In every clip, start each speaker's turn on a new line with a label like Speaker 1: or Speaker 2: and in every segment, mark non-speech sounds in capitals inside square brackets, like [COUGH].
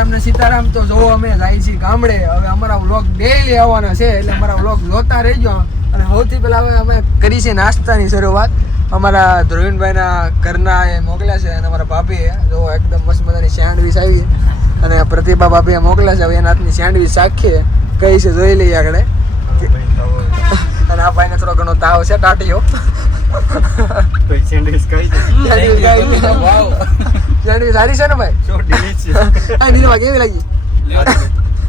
Speaker 1: રામ ને સીતારામ તો જોવો અમે જાય છીએ ગામડે. હવે અમારા વ્લોગ ડેઈલી આવવાના છે એટલે અમારા વ્લોગ જોતા રહેજો. અને સૌથી પહેલા હવે અમે કરી છે નાસ્તાની શરૂઆત. અમારા ધ્રુવીનભાઈના ઘરના એ મોકલ્યા છે અને અમારા ભાભીએ. જો એકદમ મસ્ત મજાની સેન્ડવીચ આવી. અને પ્રતિભા ભાભીએ મોકલ્યા છે. હવે એના હાથની સેન્ડવીચ ચાખીએ કઈ છે જોઈ લઈએ આગળ. અને આ ભાઈને થોડો ઘણો તાવ છે ટાટીઓ સેન્ડવીચ [LAUGHS] સારી છે ને ભાઈ? [LAUGHS] આ નીરવા કેવી લાગી?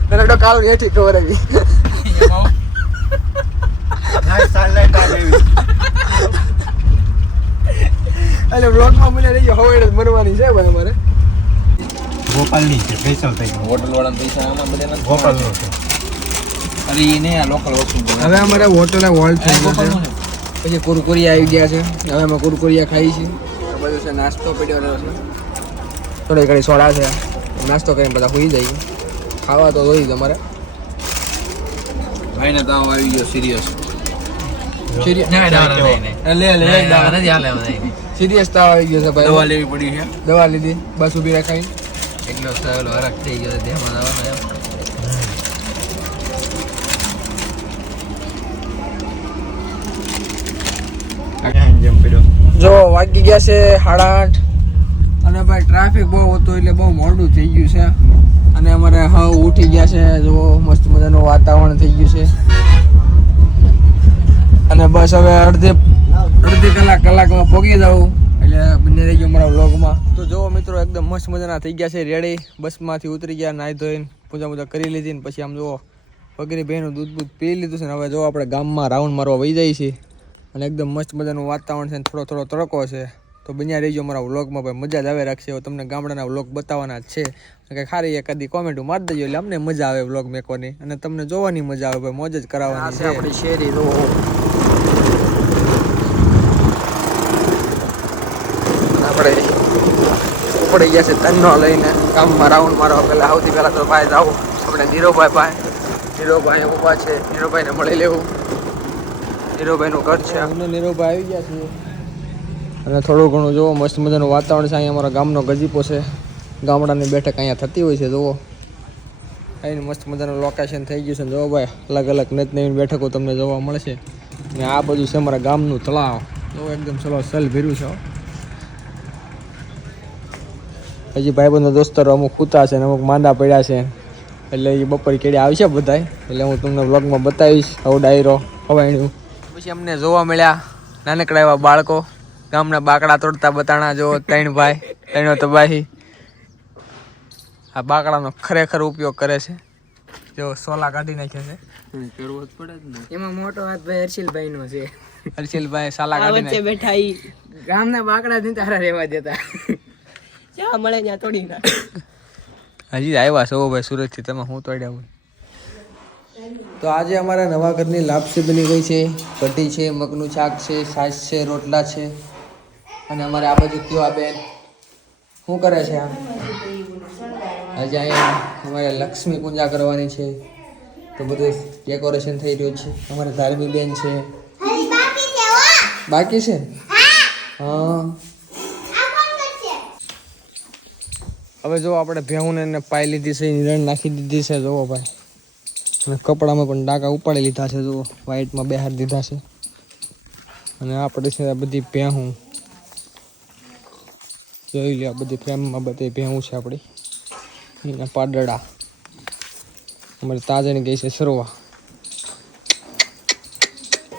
Speaker 1: તને તો કાલ ઠીક ખબર આવી. એટલે બ્લોગમાં મને રહી હવે મરવાની છે ભાઈ અમારે.
Speaker 2: ગોપાલની છે સ્પેશિયલ થઈ
Speaker 3: હોટલ વાળા પૈસા આમાં બધા
Speaker 2: ગોપાલનો છે.
Speaker 3: અરે એને નહીં આ લોકલ વસ્તુ.
Speaker 1: હવે અમારે હોટલ વોલ્ટ થઈ ગયો છે. પછી કુરકુરિયા આવી ગયા છે. હવે અમે કુરકુરિયા ખાઈ છે આ બધું છે નાસ્તો પડ્યો રહ્યો છે. થોડી ઘણી સોડા છે. નાસ્તો કરીને બધા હોઈ જાય ખાવા તો જોઈ તમારે.
Speaker 3: ભાઈને તાવ આવી ગયો સિરિયસ
Speaker 1: લે લે સિરિયસ તાવ આવી ગયો છે
Speaker 3: દવા લેવી પડી છે?
Speaker 1: દવા લીધી. બસ ઊભી રખાઈ
Speaker 3: એટલો સહેલો હરખ થઈ ગયો ધ્યાનમાં આવવાનો એમ.
Speaker 1: જો, વાગી ગયા છે સાડા આઠ. અને ભાઈ ટ્રાફિક બહુ હતો એટલે બહુ મોડું થઈ ગયું છે. અને અમારે હવે ઉઠી ગયા છે. જો, મસ્ત મજાનું વાતાવરણ થઈ ગયું છે. અને બસ હવે અડધી અડધી કલાક કલાકમાં પહોંચી જવું એટલે બંને રહી ગયું મારા વ્લોગમાં તો જો મિત્રો, એકદમ મસ્ત મજાના થઈ ગયા છે. રેડી બસમાંથી ઉતરી ગયા, નાહી ધોઈને પૂજા પૂજા કરી લીધી ને પછી આમ જુઓ વગેરે બહેનું દૂધ બૂધ પી લીધું છે ને, હવે જો આપણે ગામમાં રાઉન્ડ મારવા વહી જાય છે અને એકદમ મસ્ત મજાનું વાતાવરણ છે થોડો થોડો તડકો છે. તો બન્યા રહીજો મારા વ્લોગમાં ભાઈ મજા જ આવે રાખશે તમને ગામડાના વ્લોગ બતાવવાના જ છે. કે ખારી એકાદી કોમેન્ટ મારી દેજો એટલે અમને મજા આવે વ્લોગ મેકવાની. અને તમને જોવાની મજા આવે ભાઈ મોજ જ કરાવવાની છે આપણી શેરી રો આપણે પડી ગયા છે તન્નો લઈને. ગામમાં રાઉન્ડ મારવા પહેલાં સૌથી પહેલાં તો ભાઈ જાવું આપણે નીરોભાઈ ભાઈ નીરોભાઈ ઊભા છે. નીરોભાઈને મળી લેવું. નીરોભાઈનું ઘર છે. અમને નીરુભાઈ આવી ગયા છીએ. અને થોડું ઘણું જોવો મસ્ત મજાનું વાતાવરણ છે. અહીંયા અમારા ગામનો ગજીપો છે. ગામડાની બેઠક અહીંયા થતી હોય છે, જુઓ. અહીંનું મસ્ત મજાનું લોકેશન થઈ ગયું છે. જોવો ભાઈ, અલગ અલગ નત નવી બેઠકો તમને જોવા મળશે. અને આ બધું છે અમારા ગામનું તળાવ. તો એકદમ ચલો સલ ભર્યું છે. હજી ભાઈબંધો દોસ્તરો અમુક કૂતા છે ને અમુક માંદા પડ્યા છે. એટલે એ બપોર કેડી આવશે બધાય. એટલે હું તમને વ્લોગમાં બતાવીશ, આવો ડાયરો. હવાયણું. પછી અમને જોવા મળ્યા નાનકડા એવા બાળકો. ગામના બાકડા તોડતા બતાણા જો ત્રણ ભાઈ ત્રણો તબાહી આ બાકડાનો ખરેખર ઉપયોગ કરે છે. જો સોલા કાઢી નાખ્યા છે.
Speaker 3: કરવો જ પડે ને.
Speaker 4: એમાં મોટો હાથ ભાઈ હર્ષિલભાઈ નો છે.
Speaker 1: હર્ષિલભાઈ સાલા કાઢી નાખ્યા.
Speaker 4: બેઠા ઈ ગામના બાકડા થી તારા રહેવા દેતા. જ્યાં મળે ત્યાં તોડી ના
Speaker 1: હજી આવ્યા સૌ ભાઈ સુરતથી તમે હું તોડ્યા હોય? તો આજે અમારા નવા ઘરની લાપસી બની ગઈ છે. કઢી છે, મગનું શાક છે, છાશ છે, રોટલા છે. અને અમારે આ બાજુ કયો આ બેન? શું કરે છે આમ? આજે અહીંયા અમારે લક્ષ્મી પૂજા કરવાની છે. તો બધું ડેકોરેશન થઈ રહ્યું છે. અમારે ધાર્મિક બેન છે. બાકી છે? હા. હવે જો આપણે ભેહુને પાઈ લીધી છે નિરણ નાખી દીધી છે. જુઓ ભાઈ. અને કપડામાં પણ ડાકા ઉપાડી લીધા છે જો વ્હાઈટમાં બેહાર દીધા છે. અને આપણે છે આ બધી ભેહું. જોઈ લે આ બધી ફ્રેમમાં બધી ભેહું છે આપણી એના પાડડા. અમારી તાજાની ગઈ છે સરવા.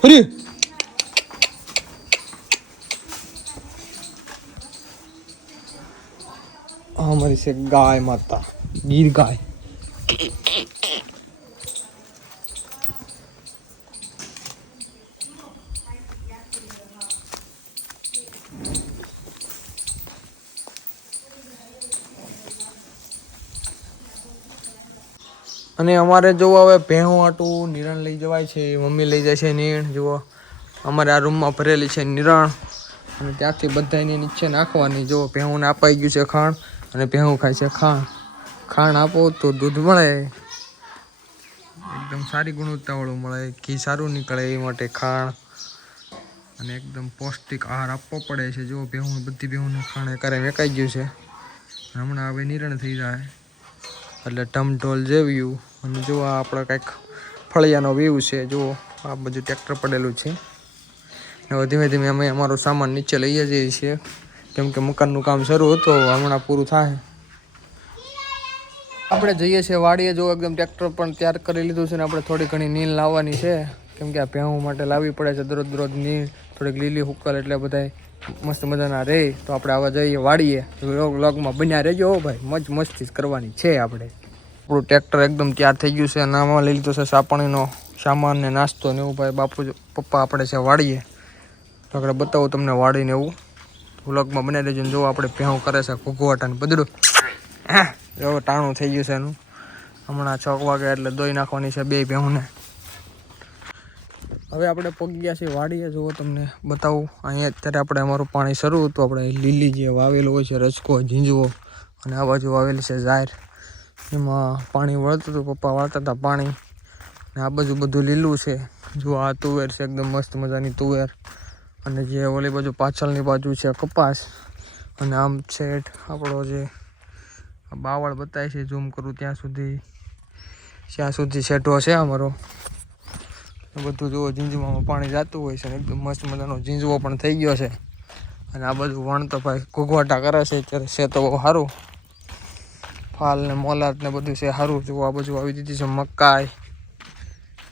Speaker 1: અરે અમારી છે ગાય માતા. ગીર ગાય. અને અમારે જોવો હવે ભેહું આટું નિરણ લઈ જવાય છે, મમ્મી લઈ જાય છે નીણ, જુઓ. અમારે આ રૂમમાં ભરેલી છે નિરણ. અને ત્યાંથી બધાની નીચે નાખવાની. જુઓ, ભેહુંને અપાઈ ગયું છે ખાણ અને ભેહું ખાય છે ખાણ. ખાણ આપો તો દૂધ મળે. એકદમ સારી ગુણવત્તાવાળું મળે. ઘી સારું નીકળે એ માટે ખાણ. અને એકદમ પૌષ્ટિક આહાર આપવો પડે છે. જુઓ, ભેહું, બધી ભેહુંનું ખાણ એકારે વેકાઈ ગયું છે. હમણાં હવે નિરણ થઈ જાય. એટલે ઢમઢોલ જેવ્યું અને જો આ આપણે કંઈક ફળિયાનો વ્યૂ છે, જો આ બધું ટ્રેક્ટર પડેલું છે. હવે ધીમે ધીમે અમે અમારો સામાન નીચે લઈએ જઈએ છીએ. કેમ કે મકાનનું કામ શરૂ હતું હમણાં પૂરું થાય. આપણે જઈએ છીએ વાડીએ, જો એકદમ ટ્રેક્ટર પણ તૈયાર કરી લીધું છે ને આપણે થોડી ઘણી નીલ લાવવાની છે. કેમ કે આ ભેહું માટે લાવવી પડે છે, દરરોજ દરરોજ નીલ, થોડીક લીલી હુક્કલ એટલે બધા મસ્ત મજાના રહે તો આપણે આવા જઈએ વાડીએ. વ્લોગમાં બન્યા રહેજો ભાઈ. મજ મસ્તી કરવાની છે આપણે. આપણું ટ્રેક્ટર એકદમ તૈયાર થઈ ગયું છે. અને આમાં લઈ લીધો છે સાપણીનો સામાન ને નાસ્તો ને એવું ભાઈ. બાપુ પપ્પા આપણે છે વાડીએ. તો આપણે બતાવું તમને વાડીને એવું. વ્લોગમાં બનાવી દેજો ને આપણે ભેહું કરે છે ઘૂઘવાટા ને બધું. હા, જો ટાણું થઈ ગયું છે એનું. હમણાં છ વાગે એટલે દોઈ નાખવાની છે બે ભેહુંને. હવે આપણે પગી ગયા છીએ વાડીએ. જુઓ તમને બતાવું. અહીંયા અત્યારે આપણે અમારું પાણી શરૂ હતું. આપણે લીલી જે વાવેલું હોય છે રચકો ઝીંઝવો અને આ બાજુ વાવેલી છે ઝાર એમાં પાણી વળતું હતું. પપ્પા વાળતા હતા પાણી. અને આ બાજુ બધું લીલું છે. જો આ તુવેર છે. એકદમ મસ્ત મજાની તુવેર. અને જે ઓલી બાજુ પાછળની બાજુ છે કપાસ. અને આમ છેઠ આપણો જે બાવળ બતાય છે ઝૂમ કરું ત્યાં સુધી. ત્યાં સુધી શેઢો છે અમારો. બધું જુઓ ઝીંઝવામાં પાણી જતું હોય છે અને એકદમ મસ્ત મજાનો ઝીંઝવો પણ થઈ ગયો છે. અને આ બધું વણ તો ભાઈ ઘૂઘવાટા કરે છે, અત્યારે છે તો બહુ સારું. ફાલ ને મોલાત ને બધું છે સારું. જુઓ, આ બાજુ આવી દીધી છે મકાઈ.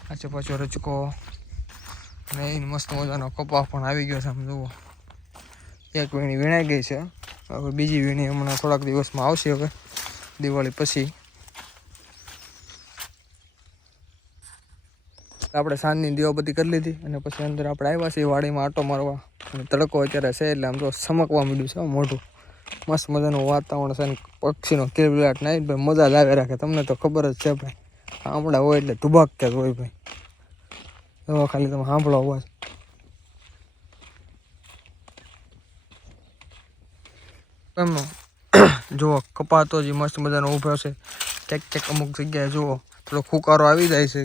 Speaker 1: પાછો પાછો રચકો અને એ મસ્ત મજાનો કપાસ પણ આવી ગયો છે આમ જુઓ. એક વીણી વીણાઈ ગઈ છે. હવે બીજી વીણી હમણાં થોડાક દિવસમાં આવશે હવે. દિવાળી પછી. આપણે સાંજની દીવાબત્તી કરી લીધી અને પછી અંદર આપણે આવ્યા છીએ વાડીમાં આટો મારવા. અને તડકો અત્યારે છે એટલે આમ તો સમકવા મળ્યું છે મોઢું. મસ્ત મજાનું વાતાવરણ છે ને પક્ષીનો કિલબિલાટ નાઈ ભાઈ, મજા જ આવે રાખે. તમને તો ખબર જ છે ભાઈ, આમળા હોય એટલે ધુબાક કે હોય ભાઈ. એવો ખાલી તમે સાંભળો અવાજ. એમ, જુઓ, કપાતો જે મસ્ત મજાનો ઊભો છે. ક્યાંક ક્યાંક અમુક જગ્યાએ જુઓ, થોડો ખુકારો આવી જાય છે.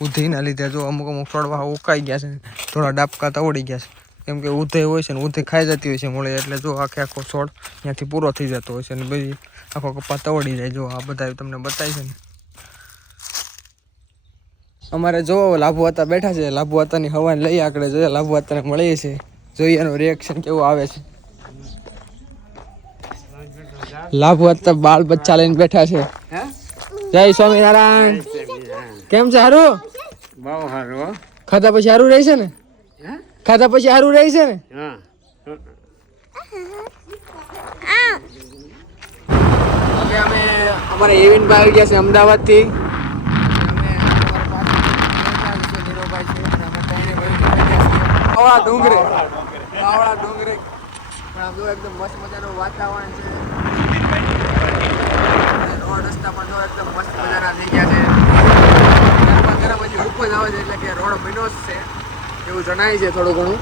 Speaker 1: ઉધઈના લીધે જો અમુક અમુક છોડવા ઉકાઈ ગયા છે થોડા ડાબકા તવડી ગયા છે. કેમ કે ઉધઈ હોય છે ને ઉધઈ ખાઈ જતી હોય છે મળે એટલે જો આખે આખો છોડ ત્યાંથી પૂરો થઈ જતો હોય છે ને બધી આખો કપા તવડી જાય. જો આ બધા તમને બતાવી છે ને. અમારે જો લાભુ હતા બેઠા છે લાભુ હતાની હવાને લઈ આકડે જોઈએ લાભુ હતાને મળીએ છીએ. જોઈએ એનું રિએક્શન કેવું આવે છે? લાભુ હતા બાળ બચ્ચા લઈને બેઠા છે. જય સ્વામિનારાયણ. કેમ છે હારું?
Speaker 2: બહુ સારું
Speaker 1: ખાધા પછી સારું રહે છે ને ખાધા પછી સારું રહે છે ને?
Speaker 2: હા.
Speaker 1: અમે અમારે એવિનભાઈ આવી ગયા છે અમદાવાદથી. આવડા ડુંગરે. પણ આમ જો એકદમ મસ્ત મજાનું વાતાવરણ છે. રોડ રસ્તા પણ જો એકદમ મસ્ત મજાના થઈ ગયા છે. ગરમા હજી ઉપર જ આવે છે, એટલે કે રોડ બન્યો જ છે, એવું જણાય છે થોડું ઘણું.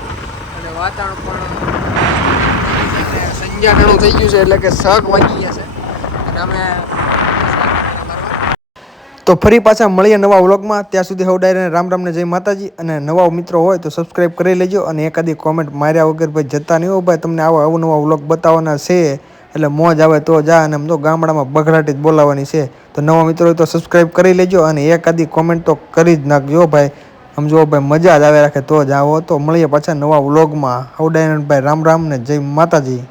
Speaker 1: અને વાતાવરણ પણ સંજાણું થઈ ગયું છે, એટલે કે શક વાગી ગયા છે. અને અમે તો ફરી પાછા મળીએ નવા વ્લોગમાં. ત્યાં સુધી હવ ડાયરાને રામ રામને જય માતાજી. અને નવા મિત્રો હોય તો સબસ્ક્રાઈબ કરી લેજો અને એકાદી કોમેન્ટ માર્યા વગર ભાઈ જતા નહીં હો ભાઈ. તમને આવા અવનવા વ્લોગ બતાવવાના છે. એટલે મોજ આવે તો જા અને આમ તો ગામડામાં બઘડાટી જ બોલાવવાની છે. તો નવા મિત્રો તો સબસ્ક્રાઈબ કરી લેજો અને એકાદી કોમેન્ટ તો કરી જ નાખજો ભાઈ. આમ જો ભાઈ મજા જ આવે રાખે તો જ આવો. તો મળીએ પાછા નવા વ્લોગમાં હવ ભાઈ રામ રામ ને જય માતાજી.